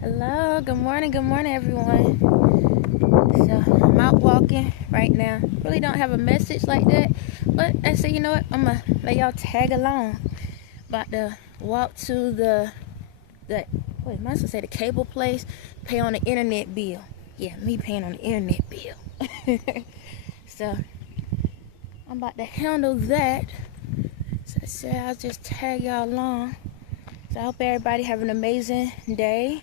Hello, good morning, everyone. So I'm out walking right now. Really don't have a message like that, but I said, you know what? I'm gonna let y'all tag along. About to walk to the am I supposed to say the cable place? Pay on the internet bill. Yeah, me paying on the internet bill. So I'm about to handle that. So I said I'll just tag y'all along. So I hope everybody have an amazing day.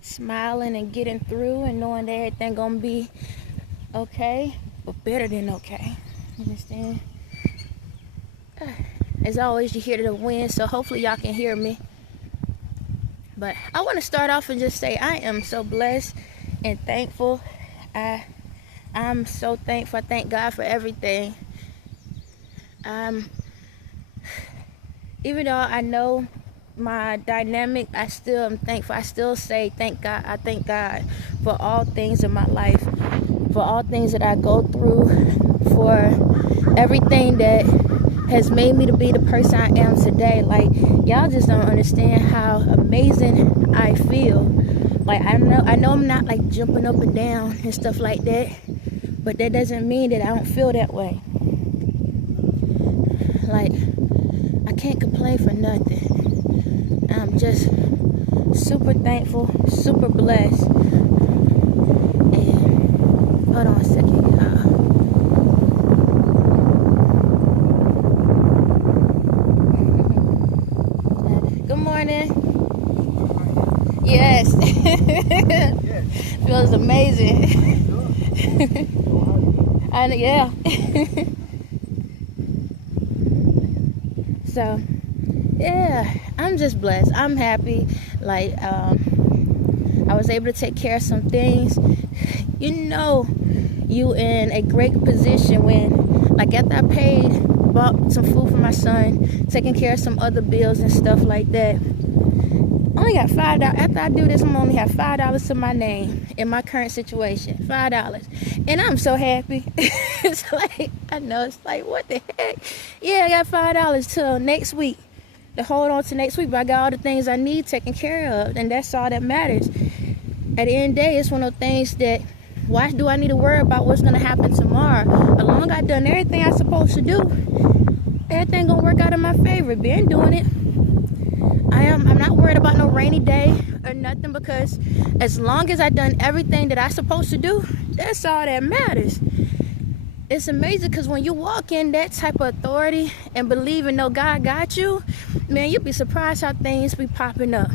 Smiling and getting through and knowing that everything gonna be okay, but better than okay. Understand? As always, you hear the wind, so hopefully y'all can hear me. But I want to start off and just say I am so blessed and thankful. I'm so thankful. I thank God for everything. Even though I know my dynamic, I still am thankful. I still say thank God. I thank God for all things in my life, for all things that I go through, for everything that has made me to be the person I am today. Like, y'all just don't understand how amazing I feel. Like, I know I'm not like jumping up and down and stuff like that, but that doesn't mean that I don't feel that way. Like, I can't complain for nothing. I'm just super thankful, super blessed. And hold on a second, y'all. Good morning. Yes. Feels amazing. Yeah. So, yeah, I'm just blessed. I'm happy. Like, I was able to take care of some things. You know, you in a great position when, like, after I bought some food for my son, taking care of some other bills and stuff like that. I only got $5. After I do this, I'm only have $5 to my name in my current situation. $5. And I'm so happy. It's like, I know, it's like, what the heck? Yeah, I got $5 till next week. To hold on to next week, but I got all the things I need taken care of, and that's all that matters. At the end of the day, it's one of those things that, why do I need to worry about what's going to happen tomorrow? As long as I've done everything I'm supposed to do, everything going to work out in my favor. Been doing it. I'm not worried about no rainy day or nothing, because as long as I've done everything that I'm supposed to do, that's all that matters. It's amazing, because when you walk in that type of authority and believe and know God got you, man, you'd be surprised how things be popping up.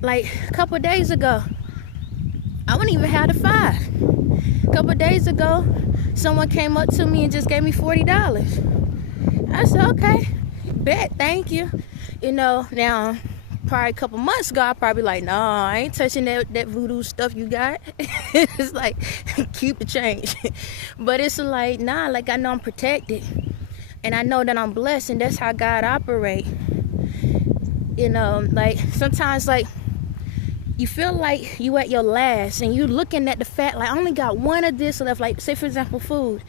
Like a couple of days ago, I wouldn't even have the $5. A couple of days ago, someone came up to me and just gave me $40. I said, okay, bet, thank you. You know, now, probably a couple months ago, I'd probably like, nah, I ain't touching that voodoo stuff you got. It's like, keep the change. But it's like, nah, like, I know I'm protected. And I know that I'm blessed, and that's how God operates. You know, like, sometimes, like, you feel like you at your last, and you looking at the fact, like, I only got one of this left. Like, say, for example, food.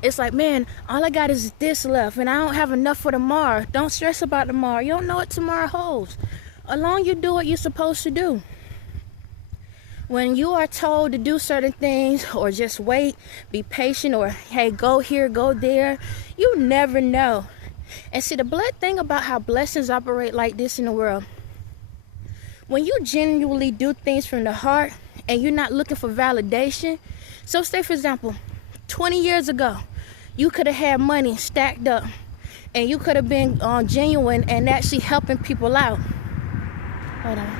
It's like, man, all I got is this left, and I don't have enough for tomorrow. Don't stress about tomorrow. You don't know what tomorrow holds. Along you do what you're supposed to do. When you are told to do certain things, or just wait, be patient, or hey, go here, go there, you never know. And see, the thing about how blessings operate like this in the world, when you genuinely do things from the heart and you're not looking for validation. So say, for example, 20 years ago, you could have had money stacked up, and you could have been genuine and actually helping people out. Hold on.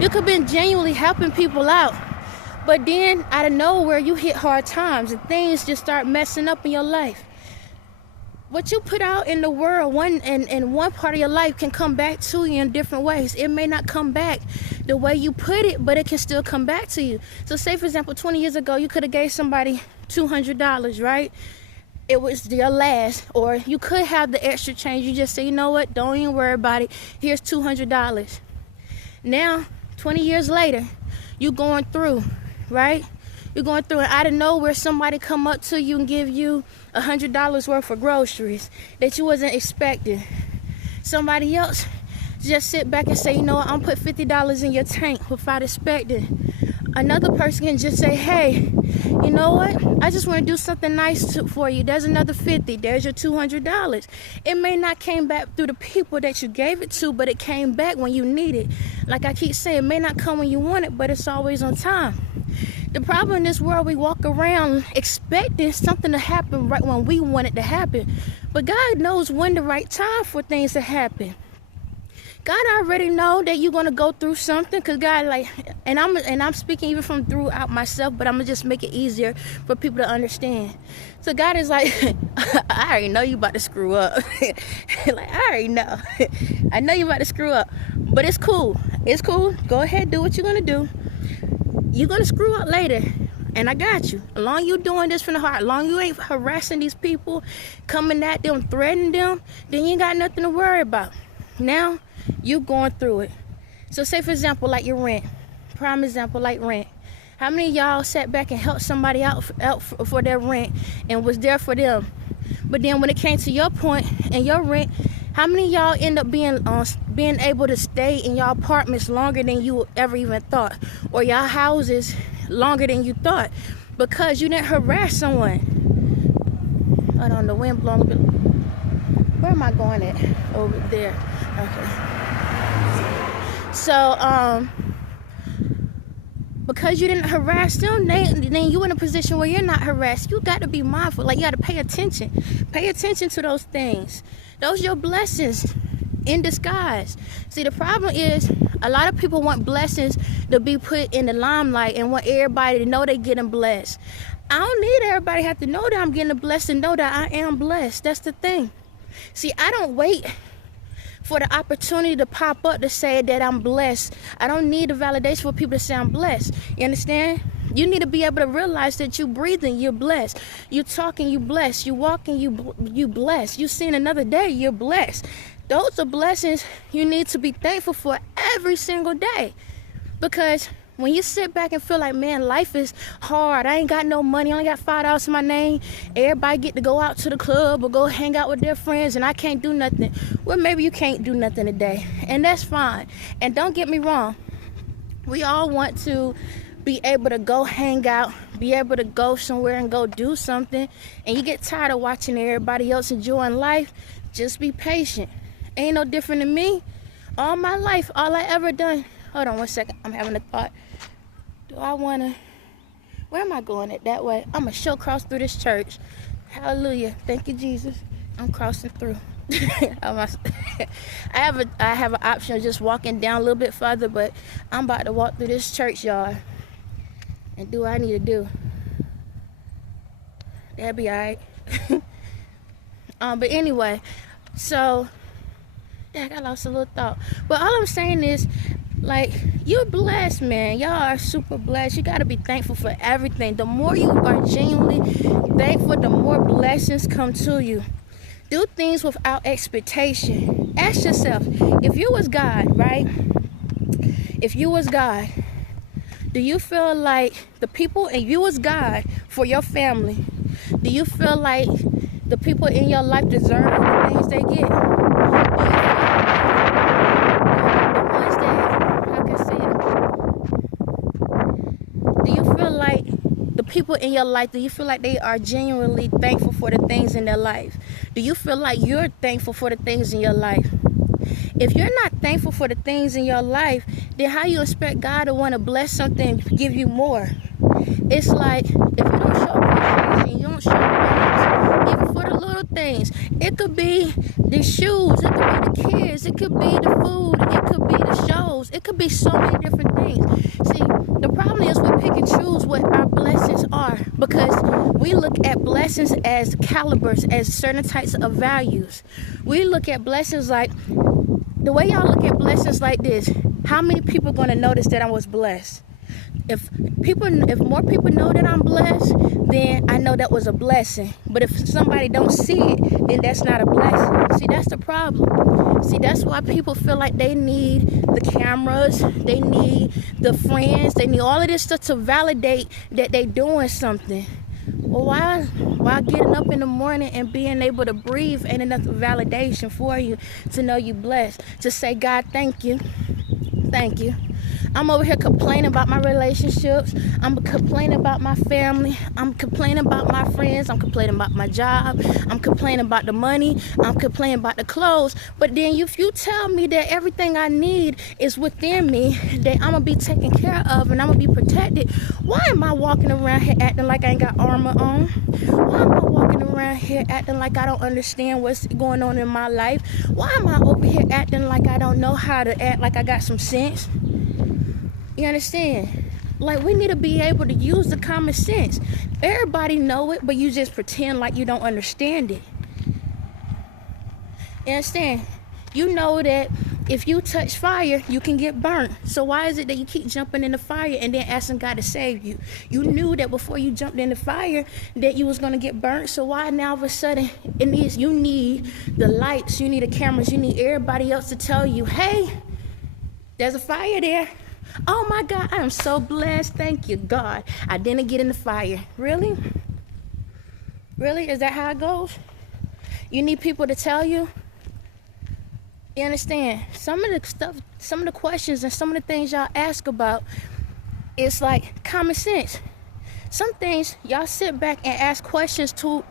You could have been genuinely helping people out, but then out of nowhere, you hit hard times and things just start messing up in your life. What you put out in the world, one part of your life can come back to you in different ways. It may not come back the way you put it, but it can still come back to you. So say, for example, 20 years ago, you could have gave somebody $200, right? It was your last, or you could have the extra change. You just say, you know what? Don't even worry about it. Here's $200. Now, 20 years later, you going through, right? You're going through, and out of nowhere, somebody come up to you and give you $100 worth of groceries that you wasn't expecting. Somebody else just sit back and say, you know what, I'm put $50 in your tank without expecting. Another person can just say, hey, you know what, I just want to do something nice for you. There's another $50. There's your $200. It may not came back through the people that you gave it to, but it came back when you need it. Like I keep saying, it may not come when you want it, but it's always on time. The problem in this world, we walk around expecting something to happen right when we want it to happen. But God knows when the right time for things to happen. God already know that you're gonna go through something, cause God and I'm speaking even from throughout myself, but I'm gonna just make it easier for people to understand. So God is like, I already know you about to screw up. Like, I already know. I know you about to screw up, but it's cool. It's cool. Go ahead, do what you're gonna do. You're gonna screw up later, and I got you. As long as you doing this from the heart, as long as you ain't harassing these people, coming at them, threatening them, then you ain't got nothing to worry about. Now you going through it. So say for example, like your rent. Prime example, like rent. How many of y'all sat back and helped somebody out for their rent and was there for them? But then when it came to your point and your rent, how many of y'all end up being able to stay in your apartments longer than you ever even thought, or your houses longer than you thought, because you didn't harass someone? Hold on, the wind blowing a little bit. Where am I going at? Over there. Okay. So, because you didn't harass them, then you in a position where you're not harassed. You got to be mindful. Like, you got to pay attention. Pay attention to those things. Those are your blessings in disguise. See, the problem is a lot of people want blessings to be put in the limelight and want everybody to know they're getting blessed. I don't need everybody to have to know that I'm getting blessed and know that I am blessed. That's the thing. See, I don't wait for the opportunity to pop up to say that I'm blessed. I don't need the validation for people to say I'm blessed. You understand? You need to be able to realize that you breathing, you're blessed. You talking, you blessed. You walking, you blessed. You seen another day, you're blessed. Those are blessings you need to be thankful for every single day. Because when you sit back and feel like, man, life is hard. I ain't got no money. I only got $5 in my name. Everybody get to go out to the club or go hang out with their friends, and I can't do nothing. Well, maybe you can't do nothing today, and that's fine. And don't get me wrong. We all want to be able to go hang out, be able to go somewhere and go do something, and you get tired of watching everybody else enjoying life. Just be patient. Ain't no different than me. All my life, all I ever done. Hold on one second. I'm having a thought. Do I want to... Where am I going at that way? I'm going to show cross through this church. Hallelujah. Thank you, Jesus. I'm crossing through. I have an option of just walking down a little bit further, but I'm about to walk through this church yard and do what I need to do. That'll be all right. But anyway, so... I lost a little thought. But all I'm saying is, like, you're blessed, man. Y'all are super blessed. You got to be thankful for everything. The more you are genuinely thankful, the more blessings come to you. Do things without expectation. Ask yourself, if you was God, right? If you was God, do you feel like the people, and you was God for your family, do you feel like the people in your life deserve the things they get? Do you feel like the people in your life, do you feel like they are genuinely thankful for the things in their life? Do you feel like you're thankful for the things in your life? If you're not thankful for the things in your life, then how you expect God to want to bless something and give you more? It's like, if you don't show appreciation, you don't show thanks, even for the little things. It could be the shoes, it could be the kids, it could be the food, it could be the shows, it could be so many different things. See, the problem is we pick and choose what our blessings are, because we look at blessings as calibers, as certain types of values. We look at blessings like, the way y'all look at blessings like this, how many people are going to notice that I was blessed? If more people know that I'm blessed, then I know that was a blessing. But if somebody don't see it, then that's not a blessing. See, that's the problem. See, that's why people feel like they need the cameras, they need the friends, they need all of this stuff to validate that they doing something. Well, while getting up in the morning and being able to breathe ain't enough validation for you to know you blessed, to say, God, thank you. Thank you. I'm over here complaining about my relationships. I'm complaining about my family. I'm complaining about my friends. I'm complaining about my job. I'm complaining about the money. I'm complaining about the clothes. But then if you tell me that everything I need is within me, that I'm going to be taken care of and I'm going to be protected, why am I walking around here acting like I ain't got armor on? Why am I walking around here acting like I don't understand what's going on in my life? Why am I over here acting like I don't know how to act like I got some sense? You understand? Like, we need to be able to use the common sense. Everybody know it, but you just pretend like you don't understand it. You understand? You know that if you touch fire, you can get burnt. So why is it that you keep jumping in the fire and then asking God to save you? You knew that before you jumped in the fire that you was going to get burnt. So why now all of a sudden you need the lights, you need the cameras, you need everybody else to tell you, hey, there's a fire there. Oh my God, I am so blessed. Thank you, God. I didn't get in the fire. Really? Really? Is that how it goes? You need people to tell you? You understand? Some of the questions and some of the things y'all ask about, it's like common sense. Some things y'all sit back and ask questions to.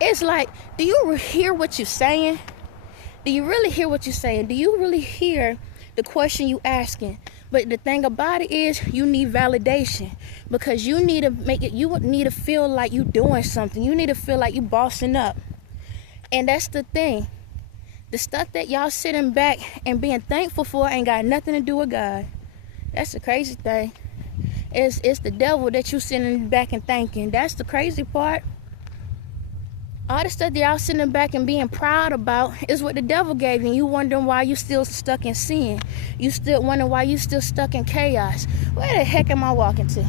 It's like, do you hear what you're saying? Do you really hear what you're saying? Do you really hear the question you asking? But the thing about it is, you need validation, because you need to you need to feel like you doing something. You need to feel like you bossing up. And that's the thing. The stuff that y'all sitting back and being thankful for ain't got nothing to do with God. That's the crazy thing. It's the devil that you sitting back and thanking. That's the crazy part. All the stuff that y'all sitting back and being proud about is what the devil gave you. You wondering why you still stuck in sin. You still wondering why you still stuck in chaos. Where the heck am I walking to?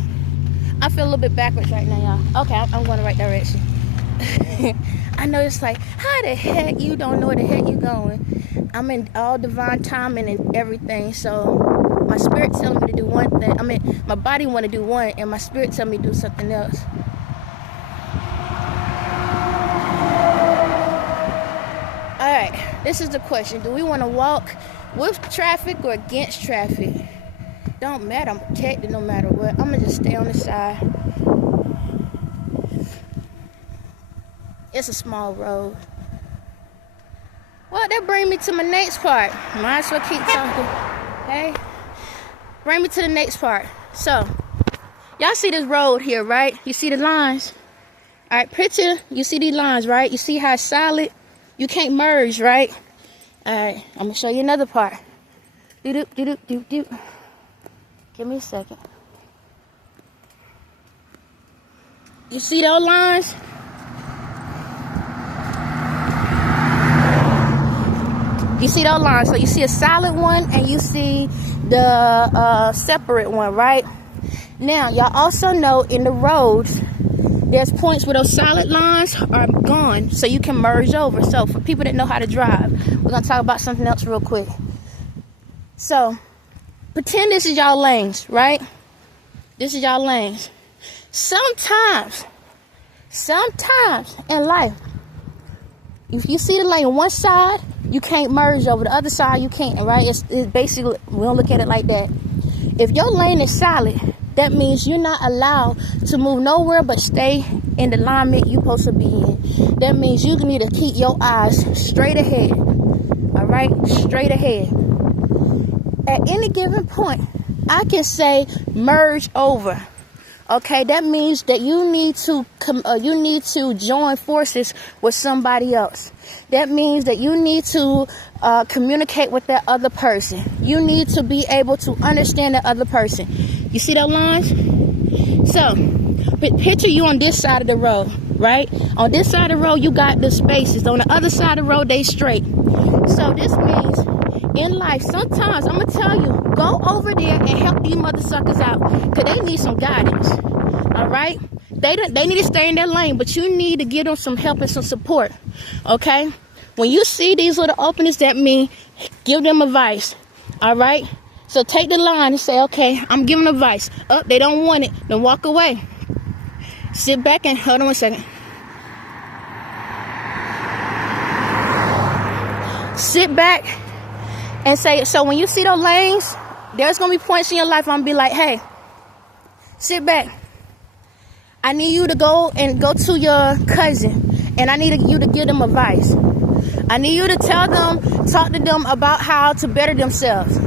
I feel a little bit backwards right now, y'all. Okay, I'm going the right direction. I know it's like, how the heck you don't know where the heck you going? I'm in all divine timing and everything. So my spirit telling me to do one thing. My body want to do one, and my spirit telling me to do something else. Alright, this is the question. Do we want to walk with traffic or against traffic? Don't matter. I'm protected no matter what. I'm going to just stay on the side. It's a small road. Well, that brings me to my next part. Might as well keep talking. Okay? Bring me to the next part. So, y'all see this road here, right? You see the lines? Alright, picture, you see these lines, right? You see how it's solid? You can't merge, right? Alright, I'm going to show you another part. Doop, doop, doop, doop. Give me a second. You see those lines? You see those lines? So you see a solid one and you see the separate one, right? Now, y'all also know in the roads, there's points where those solid lines are gone, so you can merge over. So for people that know how to drive, we're going to talk about something else real quick. So, pretend this is y'all lanes, right? This is y'all lanes. Sometimes in life, if you see the lane on one side, you can't merge over. The other side, you can't, right? It's basically, we don't look at it like that. If your lane is solid, that means you're not allowed to move nowhere but stay in the alignment you're supposed to be in. That means you need to keep your eyes straight ahead. All right? Straight ahead. At any given point, I can say merge over. Okay? That means that you need to join forces with somebody else. That means that you need to communicate with that other person. You need to be able to understand that other person. You see those lines? So, picture you on this side of the road, right? On this side of the road, you got the spaces. On the other side of the road, they straight. So, this means in life, sometimes, I'm going to tell you, go over there and help these mother suckers out, because they need some guidance, all right? They need to stay in their lane, but you need to give them some help and some support, okay? When you see these little openings, that mean give them advice, all right? So take the line and say, okay, I'm giving advice. They don't want it, then walk away. Sit back and hold on one second. Sit back and say, so when you see those lanes, there's going to be points in your life I'm going to be like, hey, sit back. I need you to go to your cousin, and I need you to give them advice. I need you to talk to them about how to better themselves.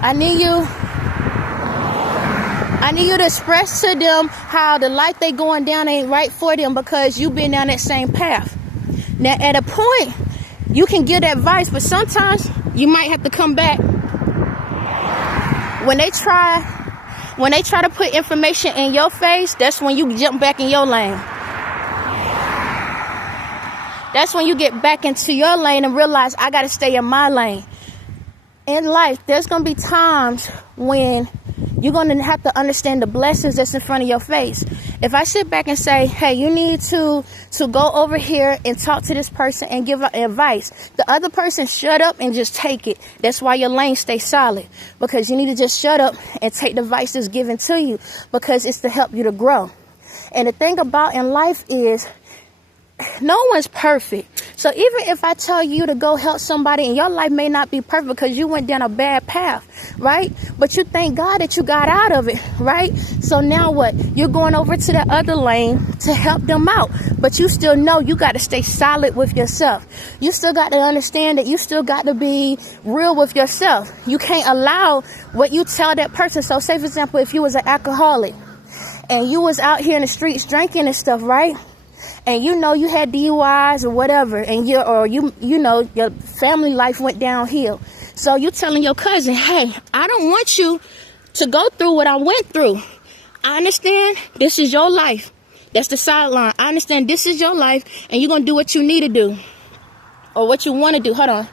I need you to express to them how the life they going down ain't right for them because you've been down that same path. Now, at a point, you can give that advice, but sometimes you might have to come back. When they try to put information in your face, that's when you jump back in your lane. That's when you get back into your lane and realize I got to stay in my lane. In life, there's going to be times when you're going to have to understand the blessings that's in front of your face. If I sit back and say, hey, you need to go over here and talk to this person and give advice, the other person shut up and just take it. That's why your lane stays solid, because you need to just shut up and take the advice that's given to you, because it's to help you to grow. And the thing about in life is no one's perfect. So even if I tell you to go help somebody and your life may not be perfect because you went down a bad path, right? But you thank God that you got out of it, right? So now what? You're going over to the other lane to help them out. But you still know you got to stay solid with yourself. You still got to understand that you still got to be real with yourself. You can't allow what you tell that person. So say, for example, if you was an alcoholic and you was out here in the streets drinking and stuff, right? And you know you had DUIs or whatever, and you know your family life went downhill. So you telling your cousin, hey, I don't want you to go through what I went through. I understand this is your life. That's the sideline. I understand this is your life, and you're going to do what you need to do or what you want to do. Hold on.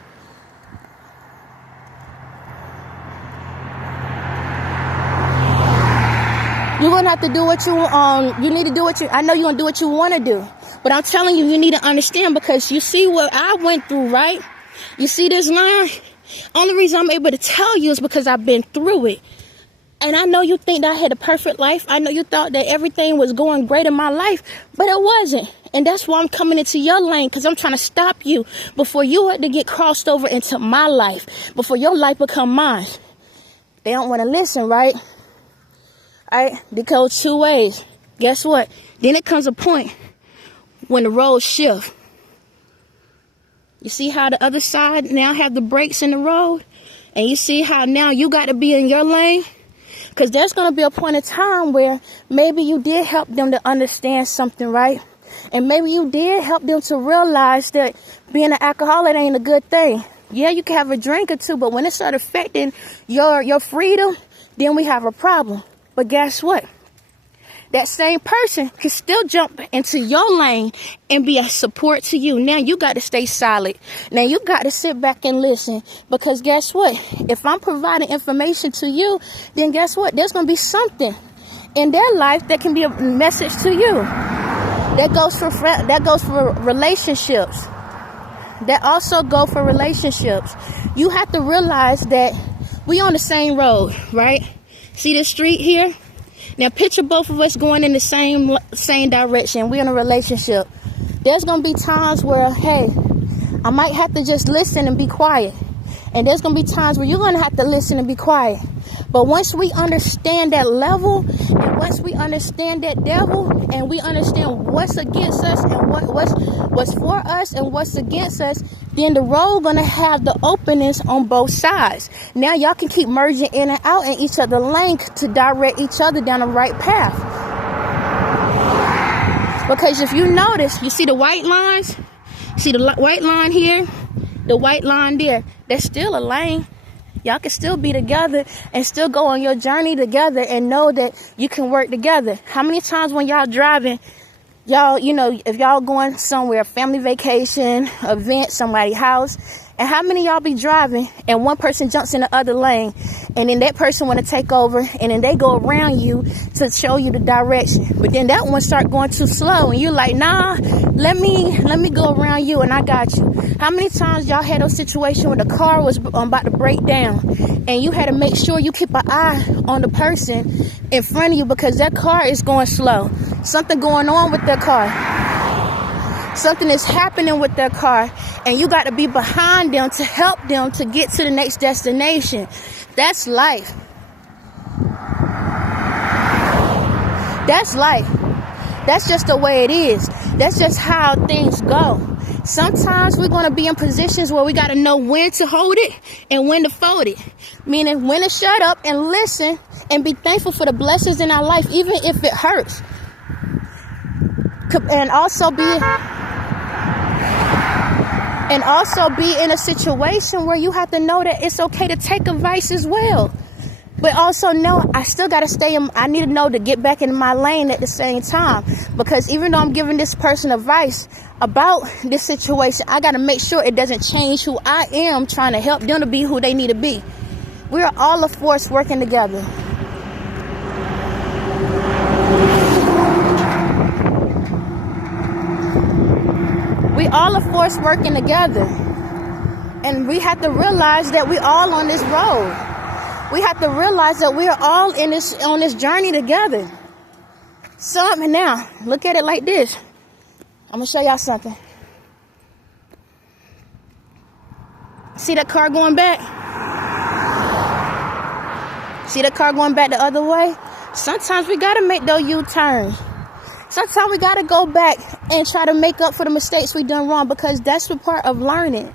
You're going to have to do what you need to do I know you're going to do what you want to do. But I'm telling you, you need to understand, because you see what I went through, right? You see this line? Only reason I'm able to tell you is because I've been through it. And I know you think that I had a perfect life. I know you thought that everything was going great in my life, but it wasn't. And that's why I'm coming into your lane, because I'm trying to stop you before you had to get crossed over into my life, before your life become mine. They don't want to listen, right? All right? They go two ways. Guess what? Then it comes a point when the roads shift. You see how the other side now have the brakes in the road? And you see how now you got to be in your lane? Because there's going to be a point in time where maybe you did help them to understand something, right? And maybe you did help them to realize that being an alcoholic ain't a good thing. Yeah, you can have a drink or two, but when it starts affecting your freedom, then we have a problem. But guess what? That same person can still jump into your lane and be a support to you. Now you got to stay solid. Now you got to sit back and listen, because guess what? If I'm providing information to you, then guess what? There's going to be something in their life that can be a message to you. That goes for relationships. That also go for relationships. You have to realize that we on the same road, right? See this street here? Now picture both of us going in the same direction. We're in a relationship. There's going to be times where, hey, I might have to just listen and be quiet. And there's going to be times where you're going to have to listen and be quiet. But once we understand that level, and once we understand that devil, and we understand what's against us and what's for us and what's against us, then the road gonna have the openings on both sides. Now y'all can keep merging in and out in each other's lane to direct each other down the right path. Because if you notice, you see the white lines? See the white line here? The white line there. That's still a lane. Y'all can still be together and still go on your journey together and know that you can work together. How many times when y'all driving, y'all, you know, if y'all going somewhere, family vacation, event, somebody's house, and how many y'all be driving and one person jumps in the other lane and then that person want to take over and then they go around you to show you the direction. But then that one start going too slow and you're like, nah, let me go around you and I got you. How many times y'all had those situations where the car was about to break down and you had to make sure you keep an eye on the person in front of you because that car is going slow. something going on with their car. Something is happening with their car, and you got to be behind them to help them to get to the next destination. That's life. That's life. That's just the way it is. That's just how things go. Sometimes we're going to be in positions where we got to know when to hold it and when to fold it. Meaning when to shut up and listen and be thankful for the blessings in our life, even if it hurts. And also be in a situation where you have to know that it's okay to take advice as well. But also know I still got to I need to know to get back in my lane at the same time. Because even though I'm giving this person advice about this situation, I got to make sure it doesn't change who I am, trying to help them to be who they need to be. We're all a force working together. We all a force working together. And we have to realize that we all on this road. We have to realize that we're all on this journey together. Something now, look at it like this. I'm going to show y'all something. See that car going back? See that car going back the other way? Sometimes we got to make those U-turns. Sometimes we got to go back and try to make up for the mistakes we done wrong, because that's the part of learning.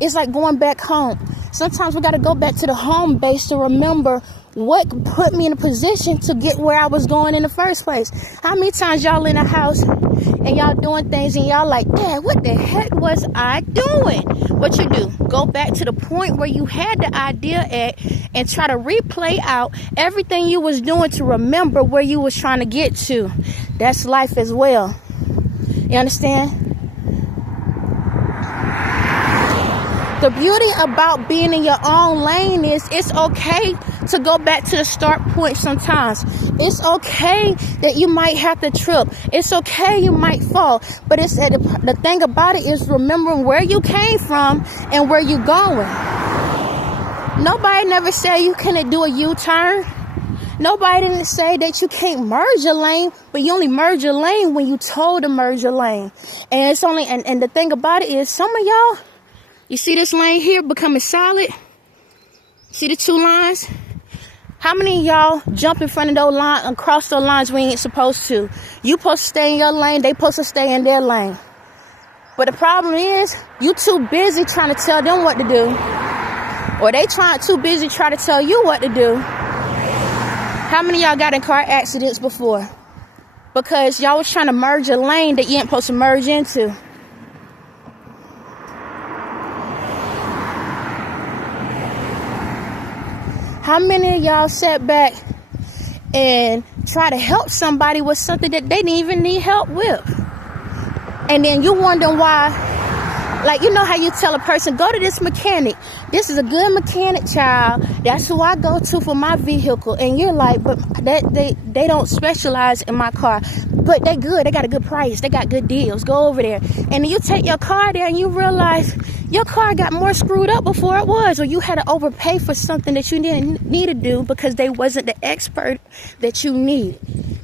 It's like going back home. Sometimes we got to go back to the home base to remember what put me in a position to get where I was going in the first place. How many times y'all in a house and y'all doing things and y'all like, Dad, what the heck was I doing? What you do? Go back to the point where you had the idea at and try to replay out everything you was doing to remember where you was trying to get to. That's life as well. You understand? The beauty about being in your own lane is it's okay to go back to the start point sometimes. It's okay that you might have to trip. It's okay you might fall. But it's the thing about it is remembering where you came from and where you're going. Nobody never said you couldn't do a U-turn. Nobody didn't say that you can't merge your lane, but you only merge your lane when you told to merge your lane. And it's only and the thing about it is some of y'all, you see this lane here becoming solid? See the two lines? How many of y'all jump in front of those lines and cross those lines we ain't supposed to? You supposed to stay in your lane, they supposed to stay in their lane. But the problem is, you too busy trying to tell them what to do. Or they too busy trying to tell you what to do. How many of y'all got in car accidents before? Because y'all was trying to merge a lane that you ain't supposed to merge into. How many of y'all sat back and try to help somebody with something that they didn't even need help with? And then you wondering why, like, you know how you tell a person, go to this mechanic. This is a good mechanic, child. That's who I go to for my vehicle. And you're like, but they don't specialize in my car. But they good. They got a good price. They got good deals. Go over there. And then you take your car there and you realize your car got more screwed up before it was, or you had to overpay for something that you didn't need to do because they wasn't the expert that you need.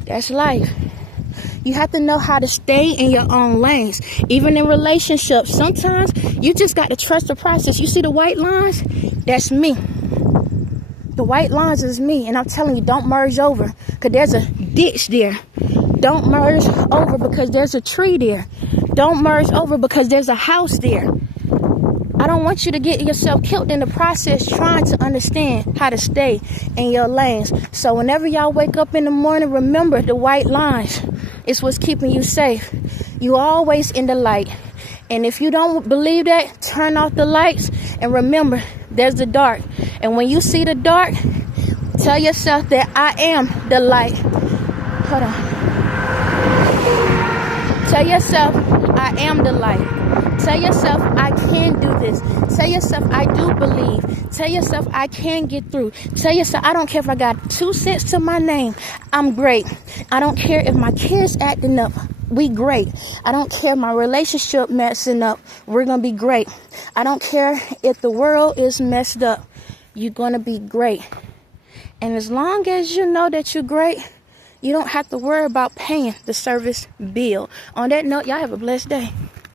That's life. You have to know how to stay in your own lanes. Even in relationships, sometimes you just got to trust the process. You see the white lines? That's me. The white lines is me. And I'm telling you, don't merge over, because there's a ditch there. Don't merge over because there's a tree there. Don't merge over because there's a house there. I don't want you to get yourself killed in the process trying to understand how to stay in your lanes. So whenever y'all wake up in the morning, remember the white lines is what's keeping you safe. You always in the light. And if you don't believe that, turn off the lights and remember there's the dark. And when you see the dark, tell yourself that I am the light. Hold on. Tell yourself I am the light. Tell yourself I can do this. Tell yourself I do believe. Tell yourself I can get through. Tell yourself I don't care if I got 2 cents to my name. I'm great. I don't care if my kids acting up. We great. I don't care if my relationship messing up. We're going to be great. I don't care if the world is messed up. You're going to be great. And as long as you know that you're great, You don't have to worry about paying the service bill. On that note, y'all have a blessed day.